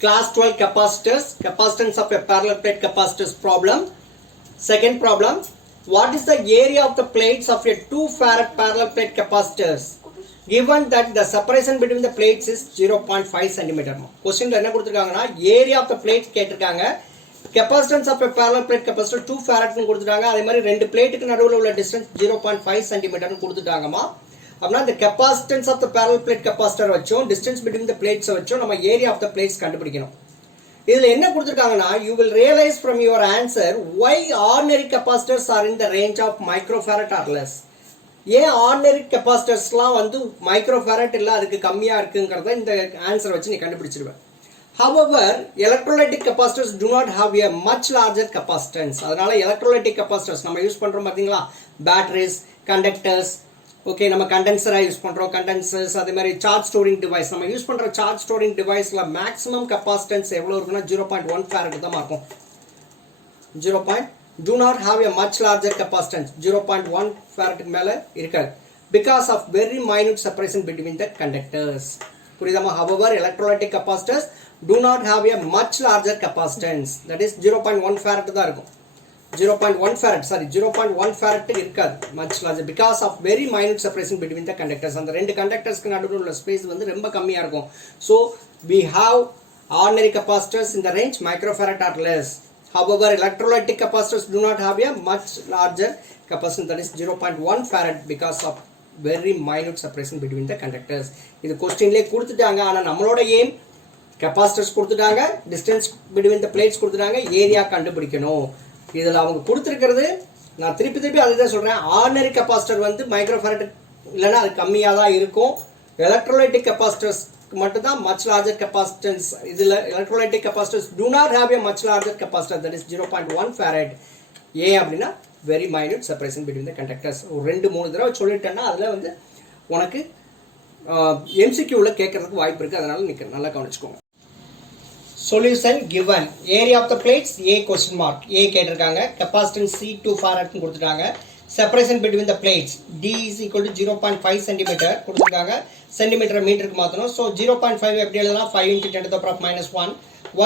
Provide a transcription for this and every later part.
Class 12 capacitors, capacitance of a parallel plate capacitors problem. Second problem, what is the area of the plates of a 2 farad parallel plate capacitors? Given that the separation between the plates is 0.5 centimeter. Question என்ன கொடுத்திருக்காங்கன்னா area of the plates கேட்டிருக்காங்க. Capacitance of a parallel plate capacitor 2 farad னு கொடுத்துட்டாங்க. அதே மாதிரி ரெண்டு பிளேட்டுக்கு நடுவுல உள்ள distance 0.5 centimeter னு கொடுத்துட்டாங்கமா. அப்படினா the capacitance of the parallel plate capacitor வச்சோம் distance between the plates வச்சோம் நம்ம area of the plates கண்டுபிடிக்கணும். இதுல என்ன கொடுத்திருக்காங்கன்னா you will realize from your answer why ordinary capacitors are in the range of microfarad or less. ஏன் ordinary capacitorsலாம் வந்து microfarad இல்ல அதுக்கு கம்மியா இருக்குங்கறத இந்த ஆன்சர் வச்சு நீ கண்டுபிடிச்சிடுவ. However, electrolytic capacitors do not have a much larger capacitance. அதனால electrolytic capacitors நம்ம யூஸ் பண்றோம் பாத்தீங்களா batteries, conductors, ஓகே நம்ம கண்டென்சரா யூஸ் பண்றோம் கண்டென்சர்ஸ் அதே மாதிரி சார்ஜ் ஸ்டோரிங் டிவைஸ் நம்ம யூஸ் பண்ற சார்ஜ் ஸ்டோரிங் டிவைஸ்ல மேக்ஸிமம் கெபாசிட்டன்ஸ் எவ்வளவு இருக்குன்னா 0.1 farad தான் இருக்கும் 0. do not have a much larger capacitance 0.1 farad க்கு மேல இருக்காது because of very minute separation between the conductors புரியுதாமா however electrolytic capacitors do not have a much larger capacitance that is 0.1 farad தான் இருக்கும் 0.1 farad sorry 0.1 farad இருக்காது much larger because of very minute separation between the conductors அந்த ரெண்டு கண்டக்டர்ஸ்க்கு நடுவுல உள்ள space வந்து ரொம்ப கம்மியா இருக்கும் so we have ordinary capacitors in the range microfarad or less however electrolytic capacitors do not have a much larger capacitance that is 0.1 farad because of very minute separation between the conductors இது क्वेश्चनலயே கொடுத்துட்டாங்க ஆனா நம்மளோட aim capacitors கொடுத்துட்டாங்க distance between the plates கொடுத்துட்டாங்க area கண்டுபிடிக்கணும் இதுல அவங்க கொடுத்திருக்கிறது நான் திருப்பி அதுதான் சொல்றேன் ஆர்டினரி கெபாசிட்டர் வந்து மைக்ரோஃபாரட் இல்லனா அது கம்மியா தான் இருக்கும் எலக்ட்ரோலைட்டிக் கெபாசிட்டர்ஸ் மட்டும் தான் much larger capacitance இதுல electrolytic capacitors do not have a much larger capacitor that is 0.1 farad ஏன் அப்படினா very minute separation between the conductors ஒரு ரெண்டு மூணு தடவை சொல்லிட்டேன்னா அதுல வந்து உனக்கு MCQ ல கேட்கிறதுக்கு வாய்ப்பு இருக்கு அதனால நீங்க நல்லா கவனிச்சுக்கோங்க Solution given area of the plates A question mark A கேட்டிருக்காங்க capacitance C 2 farad னு கொடுத்துட்டாங்க separation between the plates D is equal to 0.5 cm கொடுத்துட்டாங்க சென்டிமீட்டர் மீட்டருக்கு மாத்தணும் so 0.5 எப்படி எழுதலாம் 5 into 10 to the power of minus 1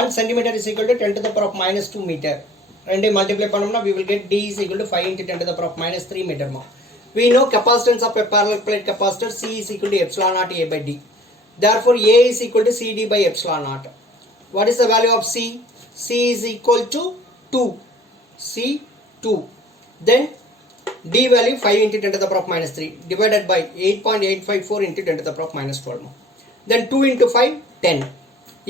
1 cm is equal to 10 to the power of minus 2 meter ரெண்டே multiply பண்ணோம்னா we will get D is equal to 5 into 10 to the power of minus 3 meter we know capacitance of a parallel plate capacitor C is equal to epsilon naught A by D therefore A is equal to CD by epsilon naught What is the value of C? C is equal to 2. C 2. Then D value 5 into 10 to the power of minus 3 divided by 8.854 into 10 to the power of minus 12. Then 2 into 5, 10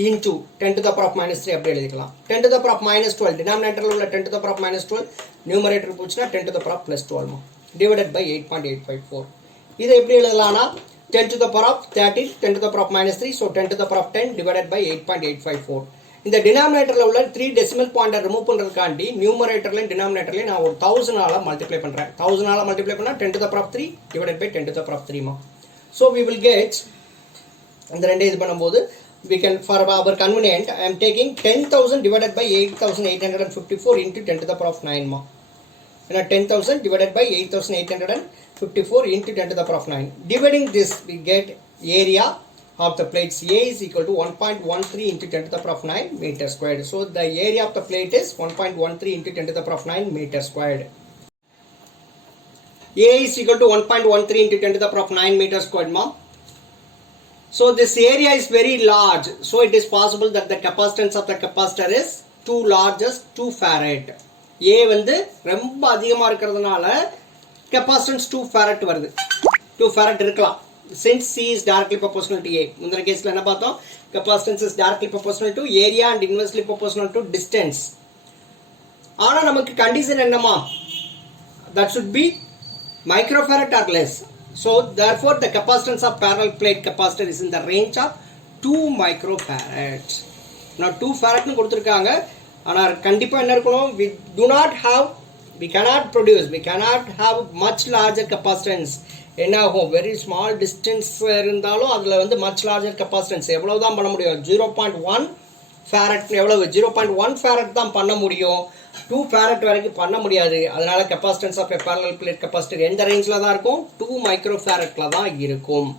into 10 to the power of minus 3 அப்படி எழுதிக்கலாம் 10 to the power of minus 12 denominator உள்ள 10 to the power of minus 12 numerator போச்சுனா 10 to the power of plus 12 divided by 8.854 இதை எப்படி எழுதலாம்னா 10 to the power of 30 10 to the power of minus 3 so 10 to the power of 10 divided by 8.854 இந்த denominatorல உள்ள 3 decimal point remove பண்றதுக்காண்டி numeratorலயும் denominatorலயும் நான் ஒரு 1000 ஆல multiply பண்றேன் 1000 ஆல மல்டிப்ளை பண்ணா 10 to the power of 3 divided by 10 to the power of 3 so we will get இந்த ரெண்டே இது பண்ணும்போது we can for our convenient I am taking 10000 divided by 8854 into 10 to the power of 9 10,000 divided by 8,854 into 10 to the power of 9. Dividing this, we get area of the plates A is equal to 1.13 into 10 to the power of 9 meter squared. So, the area of the plate is 1.13 into 10 to the power of 9 meter squared. A is equal to 1.13 into 10 to the power of 9 meter squared, ma'am. So, this area is very large. So, it is possible that the capacitance of the capacitor is 2 largest 2 farad. A வந்து ரொம்ப அதிகமா இருக்கிறதுனால capacitance 2 farad வருது 2 farad இருக்கலாம் since C is directly proportional to A முந்தின கேஸ்ல என்ன பார்த்தோம் capacitance is directly proportional to area and inversely proportional to distance ஆனா நமக்கு கண்டிஷன் என்னமா that should be microfarad or less so therefore the capacitance of parallel plate capacitor is in the range of 2 microfarad now 2 farad னு கொடுத்திருக்காங்க ஆனா கண்டிப்பா என்ன இருக்கணும் we cannot have much larger capacitance என்ன ஆகும் very small distance இருந்தாலும் அதுல வந்து much larger capacitance எவ்வளவு தான் பண்ண முடியும் 0.1 farad எவ்வளவு 0.1 farad தான் பண்ண முடியும் 2 farad வரைக்கும் பண்ண முடியாது அதனால capacitance of a parallel plate capacitor எந்த ரேஞ்ச்ல தான் இருக்கும் 2 microfarad ல தான் இருக்கும்